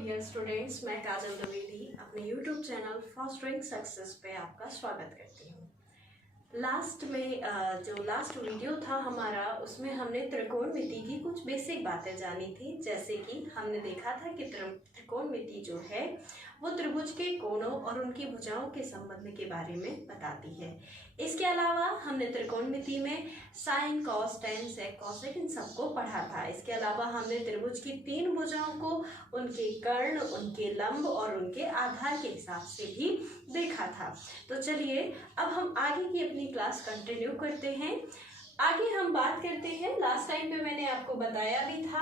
Dear students, मैं काजल द्विवेदी अपने YouTube channel fostering success पे आपका स्वागत करती हूँ। लास्ट वीडियो था हमारा, उसमें हमने त्रिकोणमिति की कुछ बेसिक बातें जानी थी। जैसे कि हमने देखा था कि त्रिकोणमिति जो है वो त्रिभुज के कोणों और उनकी भुजाओं के संबंध के बारे में बताती है। इसके अलावा हमने त्रिकोणमिति में साइन, कॉस, टेन, सेक, कॉसेक इन सबको पढ़ा था। इसके अलावा हमने त्रिभुज की 3 भुजाओं को उनके कर्ण, उनके लंब और उनके आधार के हिसाब से भी देखा था। तो चलिए अब हम आगे की अपनी क्लास कंटिन्यू करते हैं। आगे हम बात करते हैं, लास्ट टाइम पे मैंने आपको बताया भी था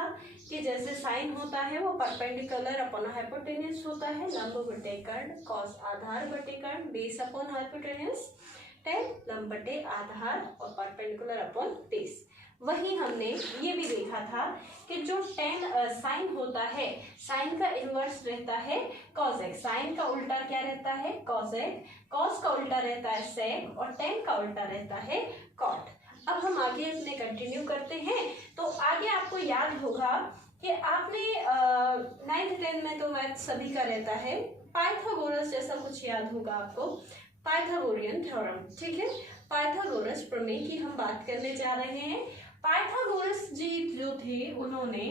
कि जैसे साइन होता है वो परपेंडिकुलर अपॉन हाइपोटेन्यूज होता है, लंब बटे कर्ण, कॉस आधार बटे कर्ण, बेस अपॉन हाइपोटेन्यूज, टेन लंब बटे आधार और परपेंडिकुलर अपॉन बेस। वही हमने ये भी देखा था कि जो साइन होता है, साइन का इनवर्स रहता है कॉसेक, साइन का उल्टा क्या रहता है कॉसेक, कॉस का उल्टा रहता है सेक और टेन का उल्टा रहता है कॉट। अब हम आगे अपने कंटिन्यू करते हैं। तो आगे आपको याद होगा कि आपने 9th 10th में तो मैथ सभी का रहता है, पाइथागोरस जैसा कुछ याद होगा आपको, पाइथागोरियन थ्योरम। ठीक है, पाइथागोरस प्रमेय की हम बात करने जा रहे हैं। पाइथागोरस जी जो थे उन्होंने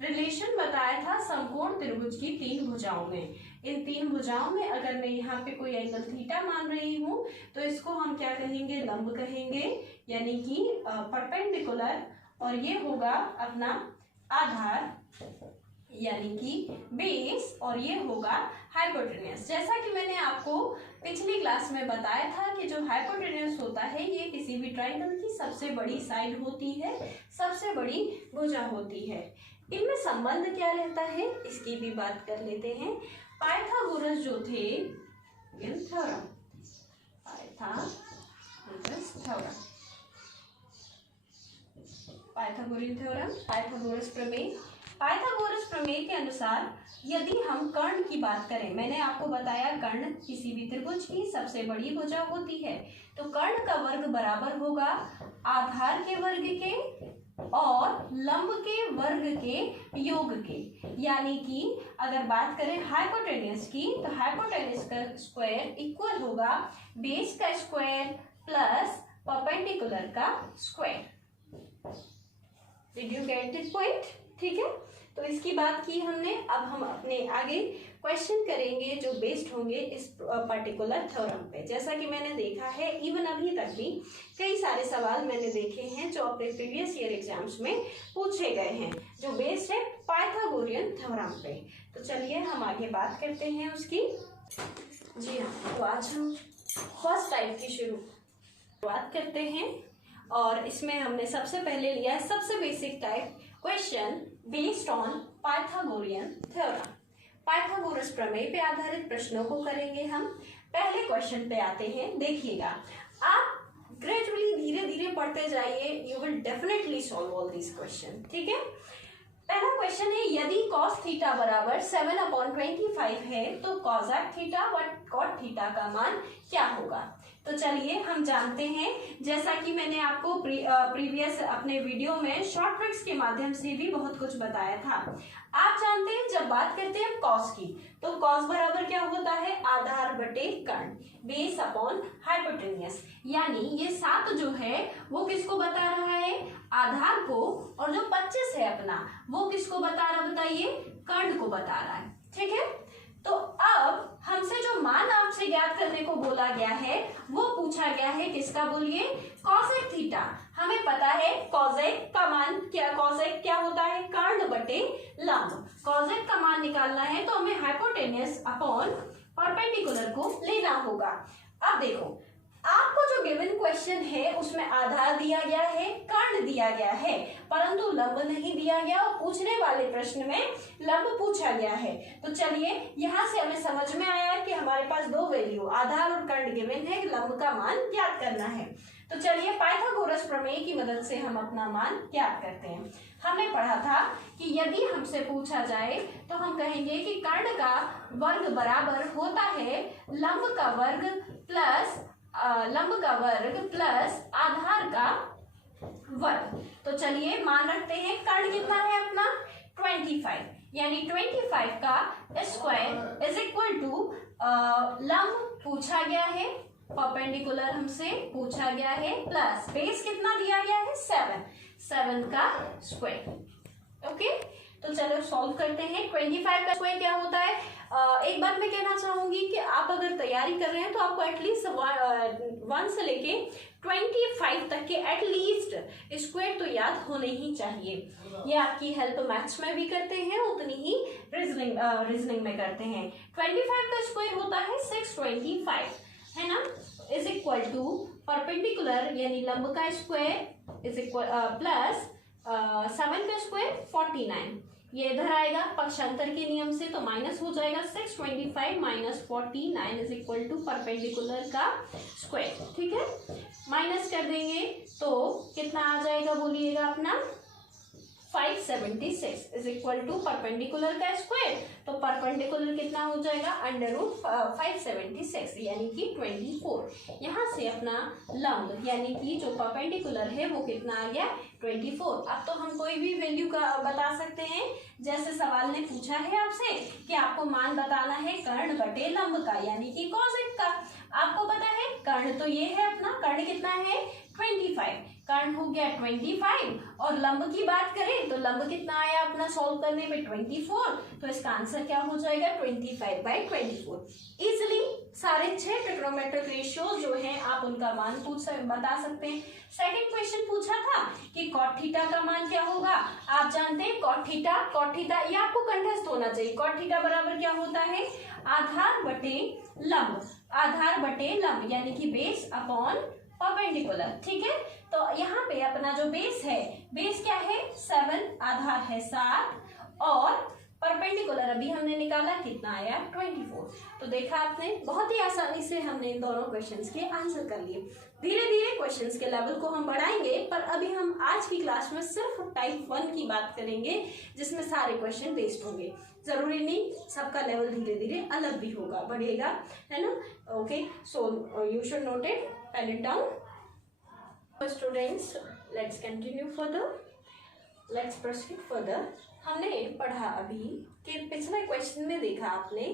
रिलेशन बताया था समकोण त्रिभुज की 3 भुजाओं में। इन 3 भुजाओं में अगर मैं यहाँ पे कोई एंगल थीटा मान रही हूँ तो इसको हम क्या कहेंगे, लंब कहेंगे, यानी कि परपेंडिकुलर, और ये होगा अपना आधार यानी कि बेस, और ये होगा हाइपोटेन्यूज। जैसा कि मैंने आपको पिछली क्लास में बताया था कि जो हाइपोटेन्यूज होता है ये किसी भी ट्रायंगल की सबसे बड़ी साइड होती है, सबसे बड़ी भुजा होती है। इनमें संबंध क्या रहता है इसकी भी बात कर लेते हैं। पाइथागोरस जो थे, थ्योरम, पाइथागोरियन थ्योरम, पाइथागोरस प्रमेय। पाइथागोरस प्रमेय के अनुसार यदि हम कर्ण की बात करें, मैंने आपको बताया कर्ण किसी भी त्रिभुज की सबसे बड़ी भुजा होती है, तो कर्ण का वर्ग बराबर होगा आधार के वर्ग के और लंब के वर्ग के योग के। यानी कि अगर बात करें हाइपोटेन्यूज की, तो हाइपोटेन्यूज का स्क्वायर इक्वल होगा बेस का स्क्वायर प्लस परपेंडिकुलर का square. Did you get this point? ठीक है, तो इसकी बात की हमने। अब हम अपने आगे क्वेश्चन करेंगे जो बेस्ड होंगे इस पर्टिकुलर थ्योरम पे। जैसा कि मैंने देखा है, इवन अभी तक भी कई सारे सवाल मैंने देखे हैं जो अपने प्रीवियस ईयर एग्जाम्स में पूछे गए हैं, जो बेस्ड है पाइथागोरियन थ्योरम पे। तो चलिए हम आगे बात करते हैं उसकी। जी हाँ, तो आज हम फर्स्ट टाइप की शुरुआत करते हैं, और इसमें हमने सबसे पहले लिया है सबसे basic type question based on Pythagorean theorem. Pythagoras प्रमेय पे आधारित प्रश्नों को करेंगे हम। पहले क्वेश्चन पे आते हैं, देखिएगा। आप ग्रेजुअली धीरे धीरे पढ़ते जाइए, you will definitely solve all this question. ठीक है, पहला क्वेश्चन है, यदि cos थीटा बराबर 7/25 है तो cosec थीटा व cot थीटा का मान क्या होगा? तो चलिए हम जानते हैं, जैसा कि मैंने आपको प्रीवियस अपने वीडियो में शॉर्ट ट्रिक्स के माध्यम से भी बहुत कुछ बताया था। आप जानते हैं जब बात करते हैं cos की, तो cos बराबर क्या होता है, आधार बटे कर्ण, बेस अपॉन हाइपोटेन्यूज। यानी ये 7 जो है वो किसको बता रहा है, आधार को, और जो 25 है अपना वो किसको बता रहा, बताइए, कर्ण को बता रहा है। ठीक है, तो अब हमसे जो मान आपसे ज्ञात करने को बोला गया है वो पूछा गया है किसका, बोलिए, कॉसेक थीटा। हमें पता है कॉसेक का मान क्या, कॉसेक क्या होता है, कर्ण बटे लंब। कॉसेक का मान निकालना है तो हमें हाइपोटेन्यूज अपॉन परपेंडिकुलर को लेना होगा। अब देखो, आपको जो गिवन क्वेश्चन है उसमें आधार दिया गया है, कर्ण दिया गया है, परंतु लंब नहीं दिया गया, और पूछने वाले प्रश्न में लंब पूछा गया है। तो चलिए यहाँ से हमें समझ में आया कि हमारे पास 2 वैल्यू आधार और कर्ण गिवन है, लंब का मान ज्ञात करना है। तो चलिए पाइथागोरस प्रमेय की मदद से हम अपना मान ज्ञात करते हैं। हमने पढ़ा था कि यदि हमसे पूछा जाए तो हम कहेंगे कि कर्ण का वर्ग बराबर होता है लंब का वर्ग प्लस आधार का वर्ग। तो चलिए मान रखते हैं, कर्ण कितना है अपना 25, यानी 25 का स्क्वायर इज इक्वल टू लंब पूछा गया है, परपेंडिकुलर हमसे पूछा गया है, प्लस बेस कितना दिया गया है 7 का स्क्वायर। ओके, तो चलो सॉल्व करते हैं। 25 का स्क्वायर क्या होता है? एक बात मैं कहना चाहूंगी कि आप अगर तैयारी कर रहे हैं तो आपको एटलीस्ट 1 से लेके 25 तक के एटलीस्ट स्क्वायर तो याद होने ही चाहिए। ये आपकी हेल्प मैथ्स में भी करते हैं, उतनी ही रीजनिंग में करते हैं। 25 का स्क्वायर होता है 625, है ना, इज इक्वल टू परपेंडिकुलर यानी लंब का स्क्वायर इज इक्वल प्लस 7 का स्क्वायर 49। ये इधर आएगा पक्षांतर के नियम से तो माइनस हो जाएगा। 625 minus 49 is equal to perpendicular का स्क्वायर। ठीक है, माइनस कर देंगे तो कितना आ जाएगा बोलिएगा अपना 576 इज इक्वल टू परपेंडिकुलर का स्क्वायर, तो परपेंडिकुलर कितना हो जाएगा √576 यानी कि 24। यहाँ से अपना लंब यानी कि जो परपेंडिकुलर है वो कितना आ गया 24। अब तो हम कोई भी वैल्यू का बता सकते हैं, जैसे सवाल ने पूछा है आपसे कि आपको मान बताना है कर्ण बटे लंब का यानी कि कॉसेक का। आपको पता है कर्ण तो ये है अपना, कर्ण कितना है 25, कर्ण हो गया 25, और लंब की बात करें तो लंब कितना आया अपना सॉल्व करने में 24, तो इसका आंसर क्या हो जाएगा 25/24। इजिली सारे 6 ट्रिग्नोमेट्रिक रेशियो जो हैं आप उनका मान बता सकते हैं। सेकंड क्वेश्चन पूछा था कि कॉट थीटा का मान क्या होगा। आप जानते हैं कॉट थीटा ये आपको कंठस्थ होना चाहिए। कॉट थीटा बराबर क्या होता है आधार बटे लंब यानी कि बेस अपॉन परपेंडिकुलर। ठीक है, तो यहाँ पे अपना जो बेस है, बेस क्या है 7, आधार है 7 और परपेंडिकुलर अभी हमने निकाला कितना आया 24। तो देखा आपने बहुत ही आसानी से हमने इन दोनों क्वेश्चंस के आंसर कर लिए। धीरे धीरे क्वेश्चंस के लेवल को हम बढ़ाएंगे, पर अभी हम आज की क्लास में सिर्फ टाइप 1 की बात करेंगे जिसमें सारे क्वेश्चन बेस्ड होंगे। जरूरी नहीं सबका लेवल धीरे धीरे अलग भी होगा, बढ़ेगा, है ना। Okay, so you should note it, pen it down. Students, let's continue further, let's proceed further. हमने पढ़ा अभी कि पिछले क्वेश्चन में देखा आपने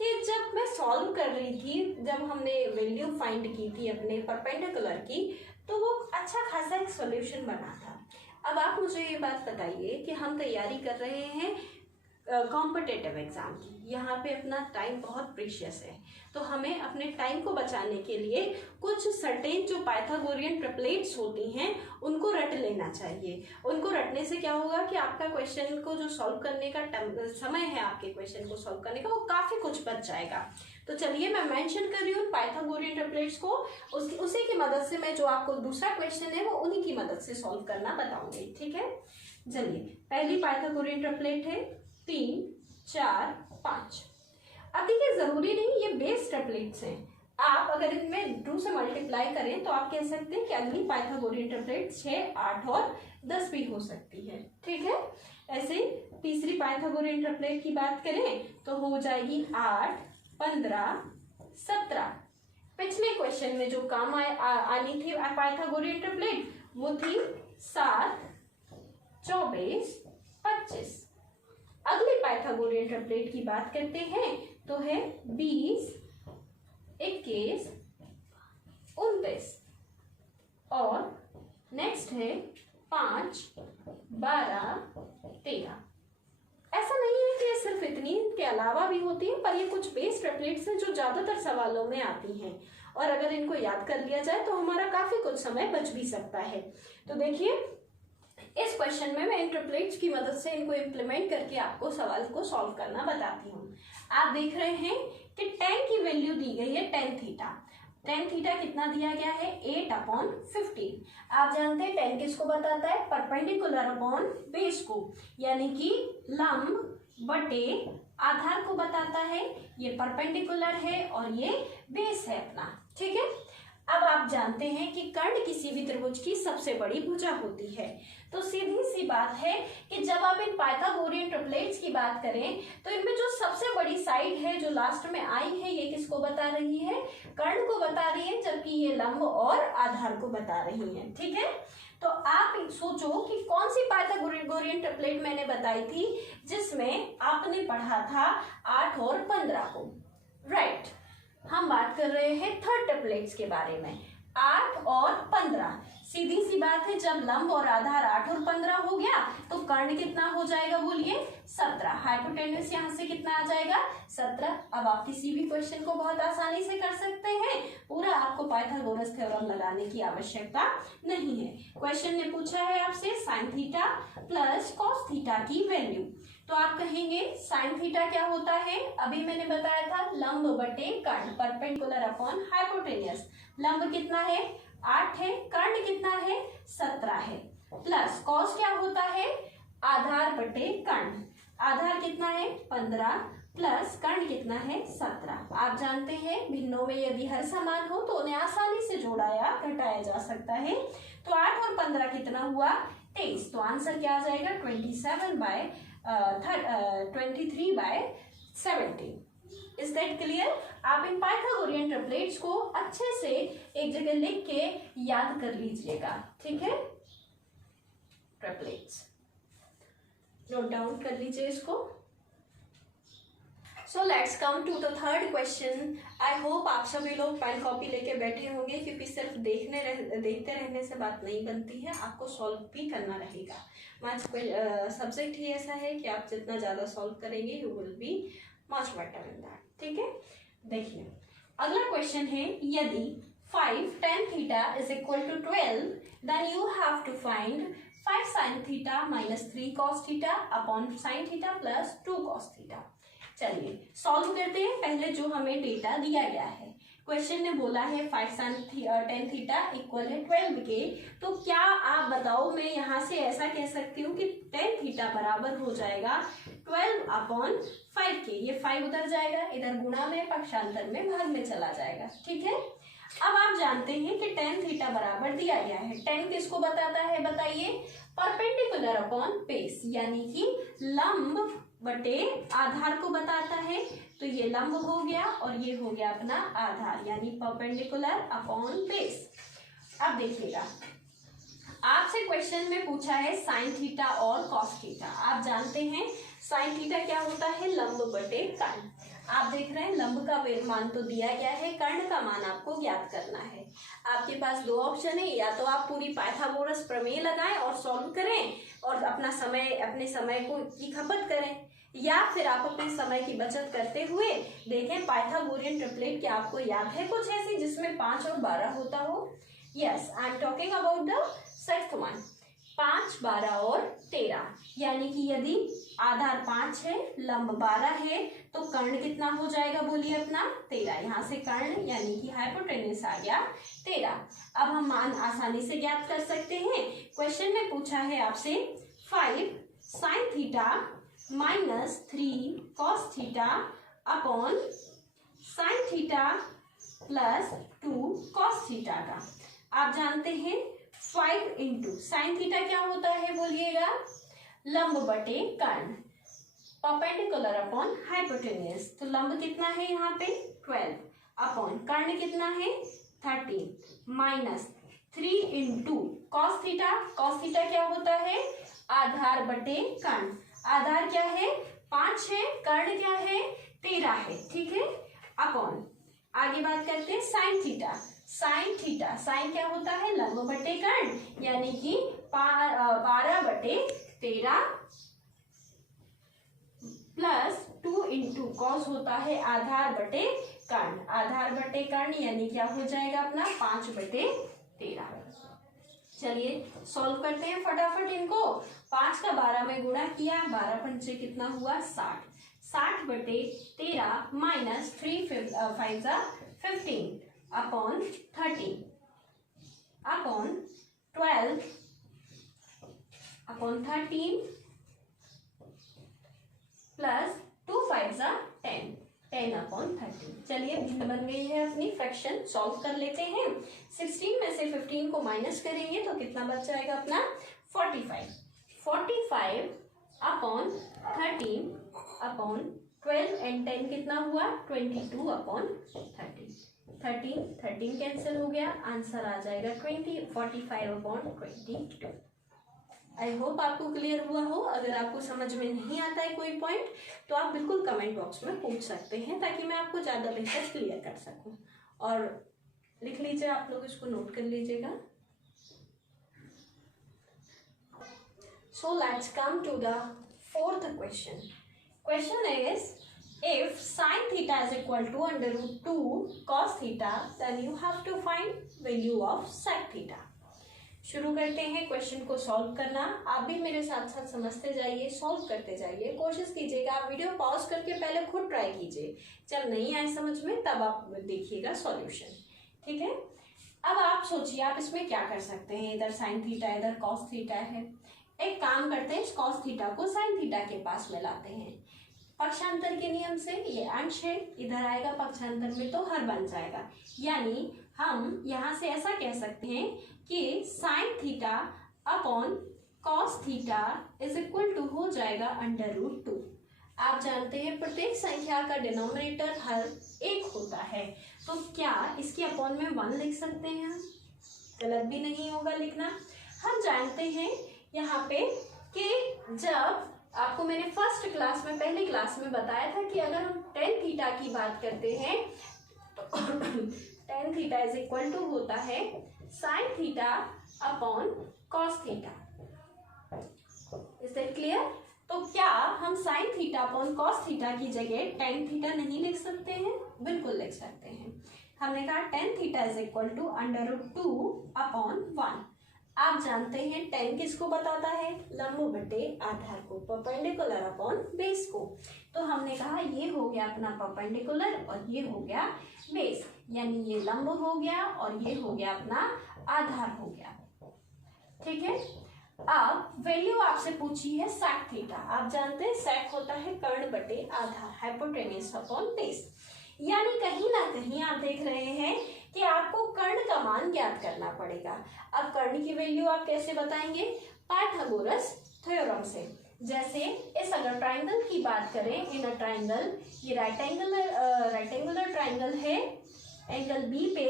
कि जब मैं सॉल्व कर रही थी, जब हमने वैल्यू फाइंड की थी अपने परपेंडिकुलर की, तो वो अच्छा खासा एक सॉल्यूशन बना था। अब आप मुझे ये बात बताइए कि हम तैयारी कर रहे हैं कॉम्पिटिटिव एग्जाम की, यहाँ पे अपना टाइम बहुत प्रीशियस है, तो हमें अपने टाइम को बचाने के लिए कुछ सर्टेन जो पाइथागोरियन ट्रिपलेट्स होती हैं उनको रट लेना चाहिए। उनको रटने से क्या होगा कि आपका क्वेश्चन को जो सॉल्व करने का समय है, आपके क्वेश्चन को सॉल्व करने का, वो काफ़ी कुछ बच जाएगा। तो चलिए मैं मेंशन कर रही हूँ पाइथागोरियन ट्रिपलेट्स को, उसी की मदद से मैं जो आपको दूसरा क्वेश्चन है वो उन्हीं की मदद से सॉल्व करना बताऊंगी। ठीक है, चलिए पहली पाइथागोरियन ट्रिपलेट है 3, 4, 5। अब देखिए जरूरी नहीं ये बेस ट्रिपलेट्स हैं, आप अगर इनमें 2 से मल्टीप्लाई करें तो आप कह सकते हैं कि अगली पाइथागोरियन ट्रिपलेट 6, 8 और 10 भी हो सकती है। ठीक है, ऐसे तीसरी पाइथागोरियन ट्रिपलेट की बात करें तो हो जाएगी 8, 15, 17। पिछले क्वेश्चन में जो काम आनी थी पाइथागोरियन ट्रिपलेट वो थी 7, 24, 25। अगली पाइथागोरियन ट्रिपलेट की बात करते हैं तो है 20, 21, 29 और नेक्स्ट है 5, 12, 13। ऐसा नहीं है कि सिर्फ इतनी के अलावा भी होती है, पर ये कुछ बेस ट्रिपलेट्स हैं जो ज्यादातर सवालों में आती हैं, और अगर इनको याद कर लिया जाए तो हमारा काफी कुछ समय बच भी सकता है। तो देखिए इस क्वेश्चन में मैं इन ट्रिपलेट्स की मदद से इनको इम्प्लीमेंट करके आपको सवाल को सॉल्व करना बताती हूँ। आप देख रहे हैं कि tan की वैल्यू दी गई है tan थीटा कितना दिया गया है 8/15। आप जानते हैं tan किसको बताता है परपेंडिकुलर अपॉन बेस को, यानी कि लंब बटे आधार को बताता है। ये परपेंडिकुलर है और ये बेस है अपना। ठीक है, अब आप जानते हैं कि कर्ण किसी भी त्रिभुज की सबसे बड़ी भुजा होती है, तो सीधी सी बात है कि जब आप इन पाइथागोरियन ट्रिपलेट्स की बात करें तो इनमें जो सबसे बड़ी साइड है जो लास्ट में आई है ये किसको बता रही है, कर्ण को बता रही है, जबकि ये लंब और आधार को बता रही है। ठीक है, तो तो आप सोचो कि कौन सी पाइथागोरियन ट्रिपलेट मैंने बताई थी जिसमें आपने पढ़ा था 8 और 15 को, राइट। हम बात कर रहे हैं थर्ड ट्रिपलेट्स के बारे में, 8 और 15। सीधी सी बात है, जब लंब और आधार 8 और 15 हो गया तो कर्ण कितना हो जाएगा बोलिए, 17। हाइपोटेन्यूज यहाँ से कितना आ जाएगा, 17। अब आप किसी भी क्वेश्चन को बहुत आसानी से कर सकते हैं, पूरा आपको पाइथागोरस थ्योरम लगाने की आवश्यकता नहीं है। क्वेश्चन ने पूछा है आपसे sine theta plus cos theta की वैल्यू, तो आप कहेंगे साइन थीटा क्या होता है, अभी मैंने बताया था लंब बटे कर्ण, परपेंडिकुलर अपॉन हाइपोटेन्यूज। लंब कितना है, 8 है, कर्ण कितना है, 17 है, प्लस कॉस क्या होता है, आधार बटे कर्ण, आधार कितना है 15 प्लस कर्ण कितना है 17। आप जानते हैं भिन्नों में यदि हर समान हो तो उन्हें आसानी से जोड़ा या घटाया जा सकता है। तो 8 और 15 कितना हुआ, 23। तो आंसर क्या आ जाएगा, 23/17। Is that clear? आप इन पाइथागोरियन ट्रिपलेट्स को अच्छे से एक जगह लिख के याद कर लीजिएगा, ठीक है। ट्रिपलेट्स नोट डाउन कर लीजिए इसको। So let's come to the third question. I hope आप सभी लोग पेन कॉपी लेके बैठे होंगे, क्योंकि सिर्फ देखते रहने से बात नहीं बनती है, आपको सॉल्व भी करना रहेगा। सब्जेक्ट ही ऐसा है कि आप जितना ज़्यादा सॉल्व करेंगे you will be much better in that, ठीक है। देखिए अगला क्वेश्चन है, यदि 5 tan theta is equal to 12 then you have to find 5 sin theta minus 3 cos theta upon sin theta plus 2 cos theta. चलिए सॉल्व करते हैं। पहले जो हमें डेटा दिया गया है, क्वेश्चन ने बोला है 5 sin tan थीटा इक्वल है 12 के, तो क्या आप बताओ, मैं यहाँ से ऐसा कह सकती हूँ कि tan थीटा बराबर हो जाएगा 12 अपॉन 5 के। ये 5 उधर जाएगा, इधर गुणा में, पक्षांतर में, भाग में चला जाएगा, ठीक है। अब आप जानते हैं कि tan थीटा बराबर दिया गया है। tan किसको बताता है बताइए, परपेंडिकुलर अपॉन बेस, यानी कि लंब बटे आधार को बताता है। तो ये लंब हो गया और ये हो गया अपना आधार, यानी परपेंडिकुलर अपॉन बेस। अब देखिएगा, आपसे क्वेश्चन में पूछा है साइन थीटा और कॉस थीटा। आप जानते हैं साइन थीटा क्या होता है, लंब बटे कर्ण। आप देख रहे हैं लंब का मान तो दिया गया है, कर्ण का मान आपको ज्ञात करना है। आपके पास दो ऑप्शन है, या तो आप पूरी पाइथागोरस प्रमेय लगाएं और सॉल्व करें और अपने समय को की खपत करें, या फिर आप अपने समय की बचत करते हुए देखें पाइथागोरियन ट्रिपलेट क्या आपको याद है कुछ ऐसी जिसमें 5 और 12 होता हो। Yes, I am talking about the sixth one, 5, 12 और 13। यानी कि यदि आधार 5 है, लंब 12 है, तो कर्ण कितना हो जाएगा बोलिए अपना 13। यहाँ से कर्ण यानी कि हाइपोटेन्यूज आ गया 13। अब हम मान आसानी से ज्ञात कर सकते हैं। क्वेश्चन में पूछा है आपसे 5 sin theta minus 3 cos theta upon sin theta plus 2 cos theta का। आप जानते हैं 5 इंटू साइन थीटा क्या होता है बोलिएगा, लंब बटे कर्ण, परपेंडिकुलर अपॉन हाइपोटेन्यूज। तो लंब कितना है यहाँ पे 12 अपॉन कर्ण कितना है 13 minus 3 into cos theta. Cos theta क्या होता है, आधार बटे कर्ण। आधार क्या है 5 है, कर्ण क्या है 13 है, ठीक है। अपॉन आगे बात करते हैं sine theta. Sine theta, sine क्या होता है लंब बटे कर्ण, यानी कि 12 बटे 13 प्लस 2 इंटू कॉस होता है आधार बटे कर्ण। आधार बटे कर्ण यानी क्या हो जाएगा अपना 5 बटे 13। चलिए सॉल्व करते हैं फटाफट इनको। 5 का 12 में गुणा किया, 12 पंचे कितना हुआ 60। 60 बटे 13 minus 3 5 15 upon 13 upon 12 upon 13 plus 2 5 10 10 upon 13। चलिए भिन्न बन गई है अपनी फ्रैक्शन, सॉल्व कर लेते हैं। 16 में से 15 को माइनस करेंगे तो कितना बच जाएगा अपना 45। 45 अपॉन 13 अपॉन 12 एंड 10 कितना हुआ 22 अपॉन 13। 13 कैंसिल हो गया, आंसर आ जाएगा 20, 45/22। आई होप आपको क्लियर हुआ हो। अगर आपको समझ में नहीं आता है कोई पॉइंट तो आप बिल्कुल कमेंट बॉक्स में पूछ सकते हैं, ताकि मैं आपको ज़्यादा बेहतर क्लियर कर सकूं। और लिख लीजिए, आप लोग इसको नोट कर लीजिएगा। So let's come to the fourth question. Question is, if sin theta is equal to √2 cos theta, then you have to find value of sec theta। शुरू करते हैं क्वेश्चन को सॉल्व करना। आप भी मेरे साथ साथ समझते जाइए, सॉल्व करते जाइए, कोशिश कीजिएगा। आप वीडियो पॉज करके पहले खुद ट्राई कीजिए, जब नहीं आए समझ में तब आप देखिएगा सॉल्यूशन, ठीक है। अब आप सोचिए आप इसमें क्या कर सकते हैं। इधर साइन थीटा, इधर कॉस थीटा है। एक काम करते हैं, इस कॉस थीटा को साइन थीटा के पास में लाते हैं। पक्षांतर के नियम से ये अंश है, इधर आएगा पक्षांतर में तो हर बन जाएगा। यानी हम यहाँ से ऐसा कह सकते हैं कि sine theta upon cos theta is equal to हो जाएगा √2। आप जानते हैं प्रत्येक संख्या का डिनोमिनेटर हर एक होता है, तो क्या इसके अपॉन में 1 लिख सकते हैं हम? गलत भी नहीं होगा लिखना। हम जानते हैं यहाँ पे कि जब आपको मैंने फर्स्ट क्लास में, पहली क्लास में बताया था कि अगर हम टेन थीटा की बात करते हैं तो tan theta is equal to होता है sine theta upon cos theta. Is that clear? तो क्या हम sine theta upon cos theta की जगह टेन थीटा नहीं लिख सकते हैं? बिल्कुल लिख सकते हैं। हमने कहा tan theta is equal to √2 upon 1। आप जानते हैं टेन किसको बताता है? लंब बटे आधार को, परपेंडिकुलर अपॉन बेस को। तो हमने कहा ये हो गया अपना परपेंडिकुलर और ये हो गया बेस, यानी ये लंब हो गया और ये हो गया अपना आधार हो गया, ठीक है। अब वैल्यू आपसे पूछी है सेक थीटा। आप जानते हैं सेक होता है कर्ण बटे आधार, हाइपोटेन्यूज अपॉन बेस। यानी कहीं ना कहीं आप देख रहे हैं कि आपको कर्ण का मान ज्ञात करना पड़ेगा। अब कर्ण की वैल्यू आप कैसे बताएंगे? पाइथागोरस थ्योरम से। जैसे इस अगर ट्राइंगल की बात करें, इन अ ट्राइंगल, ये राइट एंगुलर ट्राइंगल है एंगल बी पे,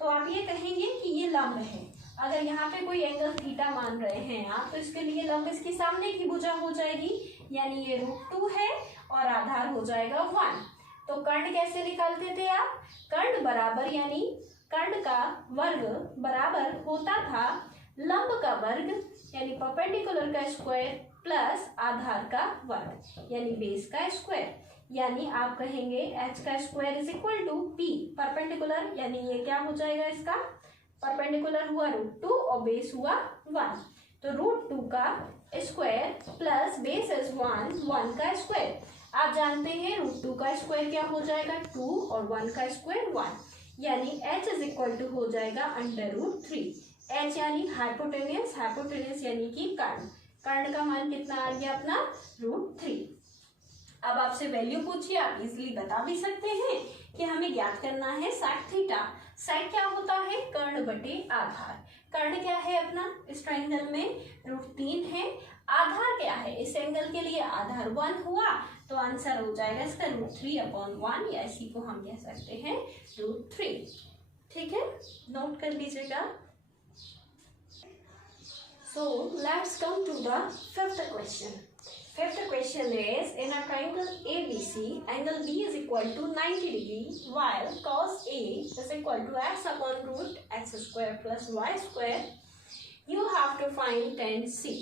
तो आप ये कहेंगे कि ये लंब है। अगर यहाँ पे कोई एंगल थीटा मान रहे हैं आप, तो इसके लिए लंब इसकी सामने की भुजा हो जाएगी, यानी ये √2 है और आधार हो जाएगा 1। तो कर्ण कैसे निकालते थे आप? कर्ण बराबर, यानी कर्ण का वर्ग बराबर होता था लंब का वर्ग, यानी परपेंडिकुलर का स्क्वायर प्लस आधार का वर्ग, यानी बेस का स्क्वायर। यानी आप कहेंगे h का square is equal to p perpendicular, यानी ये क्या हो जाएगा? इसका परपेंडिकुलर हुआ √2 और बेस हुआ 1। तो √2 का स्क्वायर प्लस बेस इज 1 का स्क्वायर। आप जानते हैं √2 का स्क्वायर क्या हो जाएगा? 2 और 1 का स्क्वायर 1, यानी h इज इक्वल टू हो जाएगा √3। h यानी हाइपोटेन्यूज यानी कि कर्ण का मान कितना आ गया अपना? √3। अब आपसे वैल्यू पूछिए, आप इजीली बता भी सकते हैं कि हमें ज्ञात करना है सेक थीटा। सेक क्या होता है? कर्ण बटे आधार। कर्ण क्या है अपना? इस ट्राइंगल में √3 है। आधार क्या है? इस एंगल के लिए आधार 1 हुआ, तो आंसर हो जाएगा इसका √3 अपॉन 1, या इसी को हम कह सकते हैं √3, ठीक है। नोट कर लीजिएगा। So let's come to the fifth question. Fifth question is, in a triangle ABC, angle B is equal to 90 degree, while cos A is equal to x upon √x square plus y square. You have to find tan C.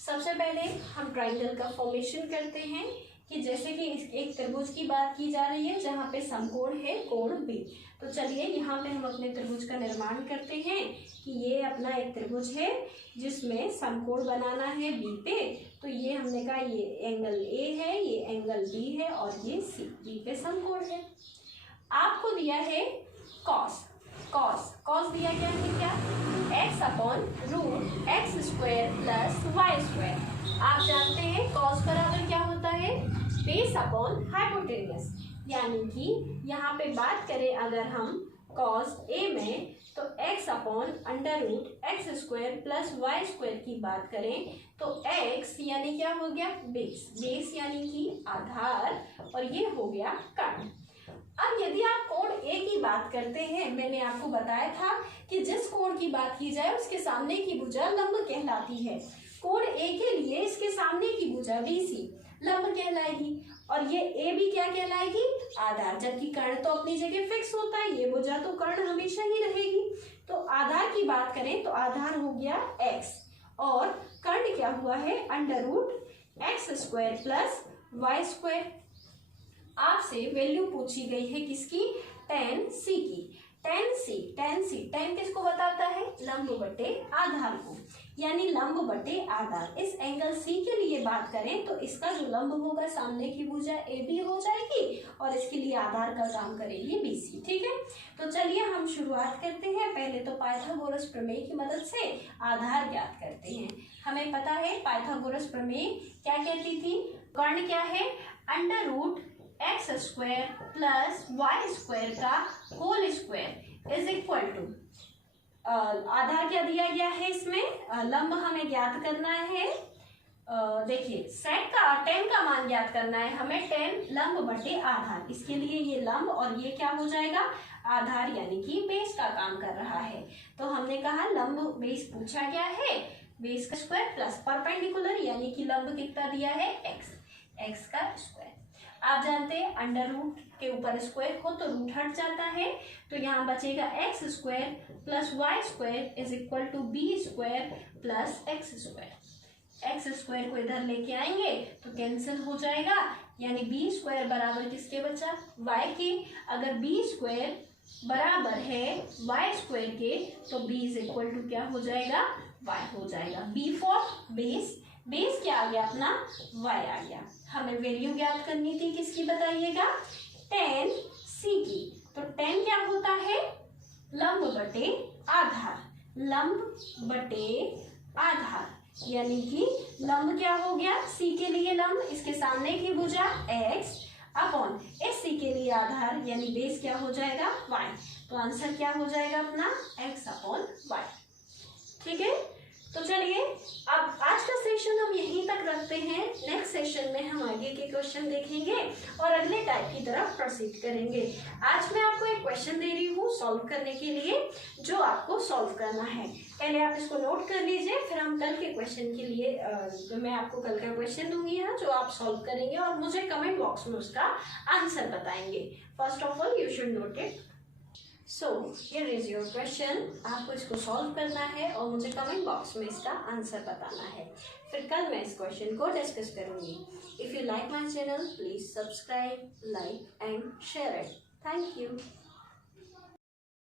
सबसे पहले हम triangle का formation करते हैं कि जैसे कि एक त्रिभुज की बात की जा रही है जहाँ पे समकोण है कोण B। तो चलिए यहाँ पे हम अपने त्रिभुज का निर्माण करते हैं कि ये अपना एक त्रिभुज है जिसमें समकोण बनाना है B पे। तो ये हमने कहा ये एंगल A है, ये एंगल B है और ये C, B पे समकोण है। आपको दिया है कॉस दिया गया है क्या? x upon √x square plus y square. आप जानते हैं कॉस बराबर क्या होता है? Base upon hypotenuse. यानी कि यहाँ पे बात करें अगर हम कॉस A में, तो x upon √x square plus y square की बात करें तो x यानी क्या हो गया? बेस यानी कि आधार, और ये हो गया कर्ण। अब यदि आप कोण ए की बात करते हैं, मैंने आपको बताया था कि जिस कोण की बात की जाए उसके सामने की भुजा लंब कहलाती है। कोण ए के लिए इसके सामने की भुजा BC लंब कहलाएगी और ये ए भी क्या कहलाएगी, आधार। जबकि कर्ण तो अपनी जगह फिक्स होता है, ये भुजा तो कर्ण हमेशा ही रहेगी। तो आधार की बात करें तो आधार हो गया x और कर्ण क्या हुआ है, √x² प्लस y²। आपसे वैल्यू पूछी गई है किसकी, tan c की। tan किसको बताता है, लंब बटे आधार को, यानी लंब बटे आधार। इस एंगल C के लिए बात करें तो इसका जो लंब होगा सामने की भुजा AB हो जाएगी और इसके लिए आधार का काम करेगी BC। ठीक है, तो चलिए हम शुरुआत करते हैं। पहले तो पाइथागोरस प्रमेय की मदद से आधार ज्ञात करते हैं। हमें पता है पाइथागोरस प्रमेय क्या कहती थी, कर्ण क्या है, √x² प्लस y² का whole square is equal to, आधार क्या दिया गया है इसमें, लंब हमें ज्ञात करना है। देखिए सेक का tan का मान ज्ञात करना है हमें, tan लंब बटे आधार। इसके लिए ये लंब और ये क्या हो जाएगा, आधार, यानी कि बेस का काम कर रहा है। तो हमने कहा लंब बेस पूछा गया है, बेस का स्क्वायर प्लस परपेंडिकुलर यानी कि लंब कितना दिया है, x का स्क्वायर। आप जानते हैं अंडर रूट के ऊपर स्क्वायर हो तो रूट हट जाता है, तो यहाँ बचेगा x² plus y² is equal to b² plus x²। x² को इधर लेके आएंगे तो कैंसिल हो जाएगा, यानी b² बराबर किसके बचा, y के। अगर b² बराबर है y² के तो b इज इक्वल टू क्या हो जाएगा, y हो जाएगा। b फॉर बेस, बेस क्या आ गया अपना, y आ गया। हमें वैल्यू ज्ञात करनी थी किसकी बताइएगा, tan c की। तो tan क्या होता है, लंब बटे आधार, लंब बटे आधार, यानी कि लंब क्या हो गया, c के लिए लंब, इसके सामने की भुजा x अपॉन इस c के लिए आधार यानी बेस क्या हो जाएगा, y। तो आंसर क्या हो जाएगा अपना, x अपॉन y। ठीक है, तो चलिए अब आज का सेशन हम यहीं तक रखते हैं। नेक्स्ट सेशन में हम आगे के क्वेश्चन देखेंगे और अगले टाइप की तरफ प्रोसीड करेंगे। आज मैं आपको एक क्वेश्चन दे रही हूँ सॉल्व करने के लिए, जो आपको सॉल्व करना है। पहले आप इसको नोट कर लीजिए, फिर हम कल के क्वेश्चन के लिए मैं आपको कल का क्वेश्चन दूंगी यहाँ, जो आप सॉल्व करेंगे और मुझे कमेंट बॉक्स में उसका आंसर बताएंगे। First of all you should note it. So here is your question, आपको इसको सॉल्व करना है और मुझे कमेंट बॉक्स में इसका आंसर बताना है। फिर कल मैं इस क्वेश्चन को डिस्कस करूंगी। If you like my channel please subscribe, like and share it. Thank you.